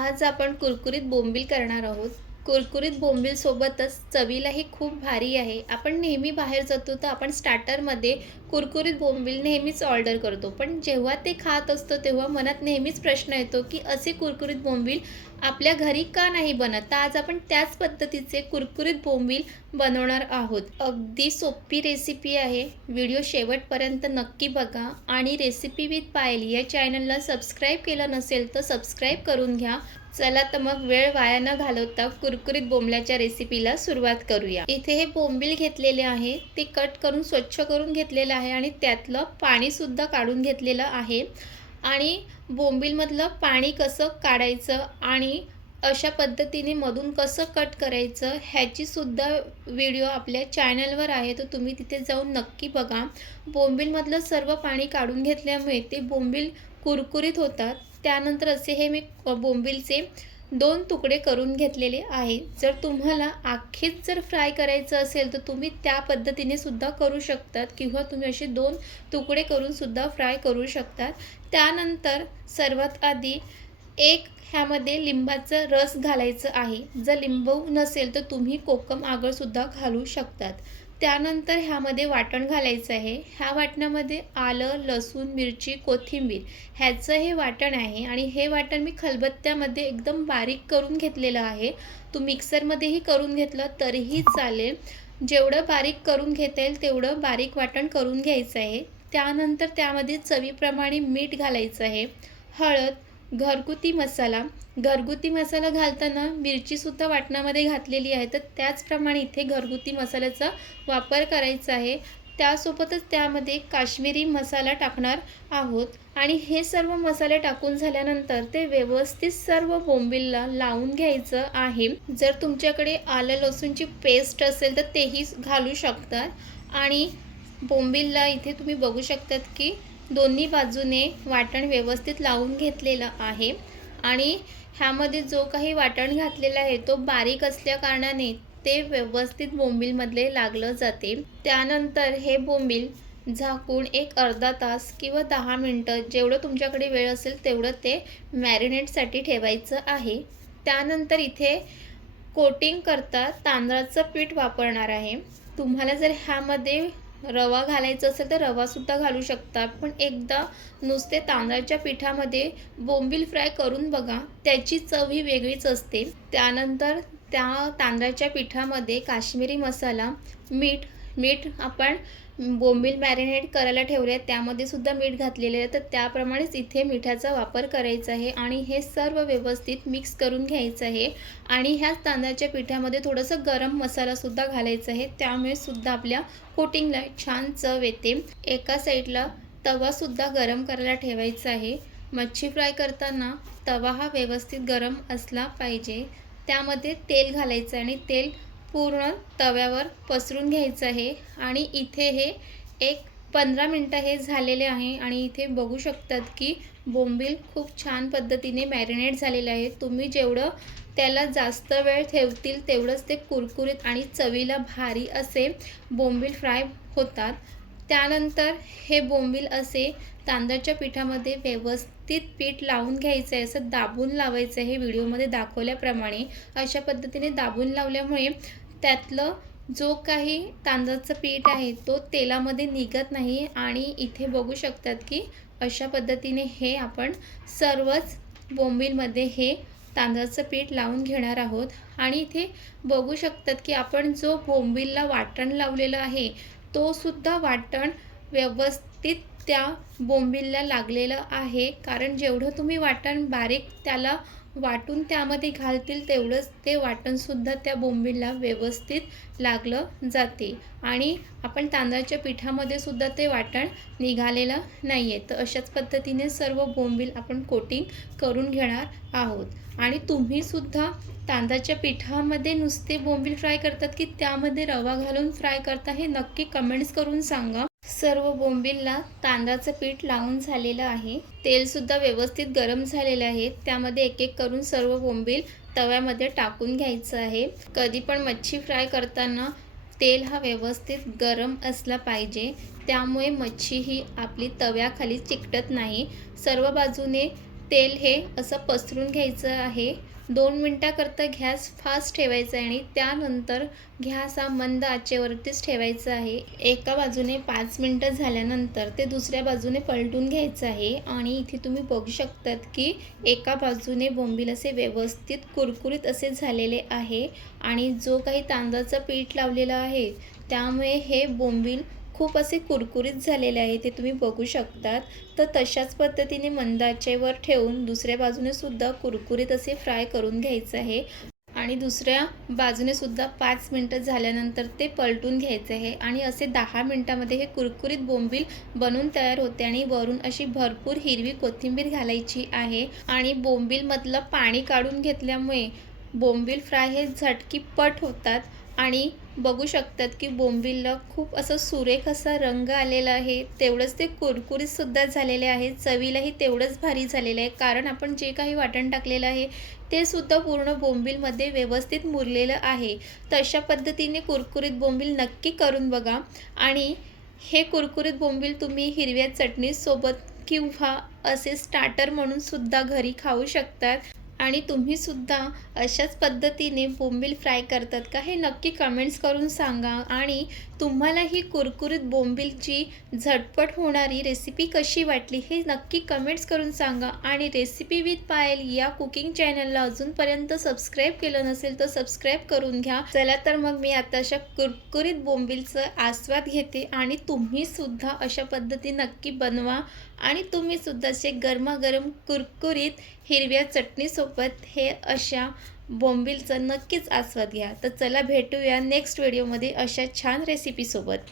आज आपण कुरकुरीत बोंबील करणार आहोत. कुरकुरीत बोंबीलसोबतच चवीलाही खूप भारी आहे. आपण नेहमी बाहेर जातो तर आपण स्टार्टरमध्ये कुरकुरीत बोंबील नेहमीच ऑर्डर करतो. पण जेव्हा ते खात असतो तेव्हा मनात नेहमीच प्रश्न येतो की असे कुरकुरीत बोंबील आपल्या घरी का नाही बनत? तर आज आपण त्याच पद्धतीचे कुरकुरीत बोंबील बनवणार आहोत. अगदी सोपी रेसिपी आहे. व्हिडिओ शेवटपर्यंत नक्की बघा आणि रेसिपी विथ पायल या चॅनलला सबस्क्राईब केलं नसेल तर सबस्क्राईब करून घ्या. चला तर मग वेळ वाया न घालवता कुरकुरीत बोंबल्याच्या रेसिपीला सुरुवात करूया. इथे हे बोंबील घेतलेले आहे. ते कट करून स्वच्छ करून घेतलेलं आहे आणि त्यातलं पाणीसुद्धा काढून घेतलेलं आहे. आणि बोंबीलमधलं पाणी कसं काढायचं आणि अशा पद्धतीने मधून कसं कट करायचं ह्याचीसुद्धा व्हिडिओ आपल्या चॅनलवर आहे. तर तुम्ही तिथे जाऊन नक्की बघा. बोंबीलमधलं सर्व पाणी काढून घेतल्यामुळे ते बोंबील कुरकुरीत होतात. त्यानंतर असे हे मी बोंबीलचे दोन तुकडे करून घेतलेले आहे. जर तुम्हाला आखीच जर फ्राय करायचं असेल तर तुम्ही त्या पद्धतीने सुद्धा करू शकतात किंवा तुम्ही असे दोन तुकडे करून सुद्धा फ्राय करू शकतात. त्यानंतर सर्वात आधी एक ह्यामध्ये लिंबाचं रस घालायचं आहे. जर लिंबू नसेल तर तुम्ही कोकम आगळसुद्धा घालू शकतात. त्यानंतर ह्यामध्ये वाटण घालायचं आहे. ह्या वाटणामध्ये आलं लसूण मिरची कोथिंबीर ह्याचं हे वाटण आहे आणि हे वाटण मी खलबत्त्यामध्ये एकदम बारीक करून घेतलेलं आहे. तू मिक्सरमध्येही करून घेतलं तरीही चालेल. जेवढं बारीक करून घेता येईल तेवढं बारीक वाटण करून घ्यायचं आहे. त्यानंतर त्यामध्ये चवीप्रमाणे मीठ घालायचं आहे. हळद घरगुती मसाला. घरगुती मसाला घालताना मिरचीसुद्धा वाटणामध्ये घातलेली आहे. तर त्याचप्रमाणे इथे घरगुती मसाल्याचा वापर करायचा आहे. त्यासोबतच त्यामध्ये काश्मीरी मसाला टाकणार आहोत. आणि हे सर्व मसाले टाकून झाल्यानंतर ते व्यवस्थित सर्व बोंबीलला लावून घ्यायचं आहे. जर तुमच्याकडे आलं लसूणची पेस्ट असेल तर तेही घालू शकतात. आणि बोंबीलला इथे तुम्ही बघू शकतात की दोन्ही बाजूने वाटण व्यवस्थित लावून घेतलेलं आहे. आणि ह्यामध्ये जो काही वाटण घातलेला आहे तो बारीक असल्या कारणाने ते व्यवस्थित बोंबीलमधले लागलं जाते. त्यानंतर हे बोंबील झाकून एक अर्धा तास किंवा दहा मिनटं जेवढं तुमच्याकडे वेळ असेल तेवढं ते मॅरिनेटसाठी ठेवायचं आहे. त्यानंतर इथे कोटिंग करता तांदळाचं पीठ वापरणार आहे. तुम्हाला जर ह्यामध्ये रवा घालायचा असेल तर रवासुद्धा घालू शकता. पण एकदा नुसते तांदळाच्या पिठामध्ये बोंबील फ्राय करून बघा त्याची चव ही वेगळीच असते. त्यानंतर त्या तांदळाच्या पिठामध्ये काश्मीरी मसाला मीठ मीठ आपण बोंबील मॅरिनेट करायला ठेवले आहे त्यामध्ये सुद्धा मीठ घातलेले आहे. तर त्याप्रमाणेच इथे मिठाचा वापर करायचा आहे आणि हे सर्व व्यवस्थित मिक्स करून घ्यायचं आहे. आणि ह्याच तांदळाच्या पिठामध्ये थोडंसं गरम मसालासुद्धा घालायचा आहे. त्यामुळे सुद्धा आपल्या कोटिंगला छान चव येते. एका साईडला तवासुद्धा गरम करायला ठेवायचा आहे. मच्छी फ्राय करताना तवा हा व्यवस्थित गरम असला पाहिजे. त्यामध्ये तेल घालायचं आणि तेल पूर्ण तव्यावर पसरून घ्यायचं आहे. आणि इथे हे एक पंधरा मिनटं हे झालेले आहे. आणि इथे बघू शकतात की बोंबील खूप छान पद्धतीने मॅरिनेट झालेले आहे. तुम्ही जेवढं त्याला जास्त वेळ ठेवतील तेवढंच ते कुरकुरीत आणि चवीला भारी असे बोंबील फ्राय होतात. त्यानंतर हे बोंबील असे तांदळाच्या पिठामध्ये व्यवस्थित पीठ लावून घ्यायचं आहे असं दाबून लावायचं आहे व्हिडिओमध्ये दाखवल्याप्रमाणे. अशा पद्धतीने दाबून लावल्यामुळे त्यातलं जो काही तांदळाचं पीठ आहे तो तेलामध्ये निघत नाही. आणि इथे बघू शकतात की अशा पद्धतीने हे आपण सर्वच बोंबीलमध्ये हे तांदळाचं पीठ लावून घेणार आहोत. आणि इथे बघू शकतात की आपण जो बोंबीलला वाटण लावलेलं आहे तो सुद्धा वाटण व्यवस्थित त्या बोंबीलला लागलेलं आहे. कारण जेवढं तुम्ही वाटण बारीक त्याला वाटून त्यामध्ये घालतील तेवढंच ते वाटणसुद्धा त्या बोंबीलला व्यवस्थित लागलं जाते. आणि आपण तांदळाच्या पिठामध्ये सुद्धा ते वाटण निघालेलं नाही आहे तर अशाच पद्धतीने सर्व बोंबील आपण कोटिंग करून घेणार आहोत. आणि तुम्हीसुद्धा तांदळाच्या पिठामध्ये नुसते बोंबील फ्राय करतात की त्यामध्ये रवा घालून फ्राय करता हे नक्की कमेंट्स करून सांगा. सर्व बोंबीलला तांदळाचं पीठ लावून झालेलं आहे. तेलसुद्धा व्यवस्थित गरम झालेलं आहे. त्यामध्ये एक एक करून सर्व बोंबील तव्यामध्ये टाकून घ्यायचं आहे. कधी पण मच्छी फ्राय करताना तेल हा व्यवस्थित गरम असला पाहिजे. त्यामुळे मच्छी ही आपली तव्याखाली चिकटत नाही. सर्व बाजूने तेल हे असं पसरून घ्यायचं आहे. दोन मिनटाकरता घॅस फास्ट ठेवायचा आहे आणि त्यानंतर घॅस हा मंद आचेवरतीच ठेवायचा आहे. एका बाजूने पाच मिनटं झाल्यानंतर ते दुसऱ्या बाजूने पलटून घ्यायचं आहे आणि इथे तुम्ही बघू शकतात की एका बाजूने बोंबील असे व्यवस्थित कुरकुरीत असे झालेले आहे आणि जो काही तांदळाचं पीठ लावलेलं आहे त्यामुळे हे बोंबील खूप असे कुरकुरीत झालेले आहे ते तुम्ही बघू शकतात. तर तशाच पद्धतीने मंदाचेवर ठेवून दुसऱ्या बाजूने सुद्धा कुरकुरीत असे फ्राय करून घ्यायचं आहे. आणि दुसऱ्या बाजूने सुद्धा पाच मिनटं झाल्यानंतर ते पलटून घ्यायचे आहे. आणि असे दहा मिनटामध्ये हे कुरकुरीत बोंबील बनून तयार होते आणि वरून अशी भरपूर हिरवी कोथिंबीर घालायची आहे. आणि बोंबीलमधलं पाणी काढून घेतल्यामुळे बोंबील फ्राय हे झटकी पट होतात. आणि बघू शकतात की बोंबीलला खूप असं सुरेख असा रंग आलेला आहे. तेवढंच ते कुरकुरीतसुद्धा झालेले आहे. चवीलाही तेवढंच भारी झालेलं आहे. कारण आपण जे काही वाटण टाकलेलं आहे ते सुद्धा पूर्ण बोंबीलमध्ये व्यवस्थित मुरलेलं आहे. तर अशा पद्धतीने कुरकुरीत बोंबील नक्की करून बघा. आणि हे कुरकुरीत बोंबील तुम्ही हिरव्या चटणीसोबत किंवा असे स्टार्टर म्हणून सुद्धा घरी खाऊ शकतात. आणि तुम्ही सुद्धा अशाच पद्धतीने बोंबील फ्राय करतात का हे नक्की कमेंट्स करून सांगा. आणि तुम्हाला ही कुरकुरीत बोंबीलची झटपट होणारी रेसिपी कशी वाटली हे नक्की कमेंट्स करून सांगा. आणि रेसिपी विथ पायल या कुकिंग चॅनलला अजूनपर्यंत सबस्क्राईब केलं नसेल तर सबस्क्राईब करून घ्या. चला तर मग मी आता अशा कुरकुरीत बोंबीलचं आस्वाद घेते आणि तुम्ही सुद्धा अशा पद्धती नक्की बनवा. आणि तुम्ही सुद्धा असे गरमागरम कुरकुरीत हिरव्या चटणीसोबत हे अशा बोंबीलचा नक्कीच आस्वाद घ्या. तर चला भेटूया नेक्स्ट व्हिडिओमध्ये अशा छान रेसिपीसोबत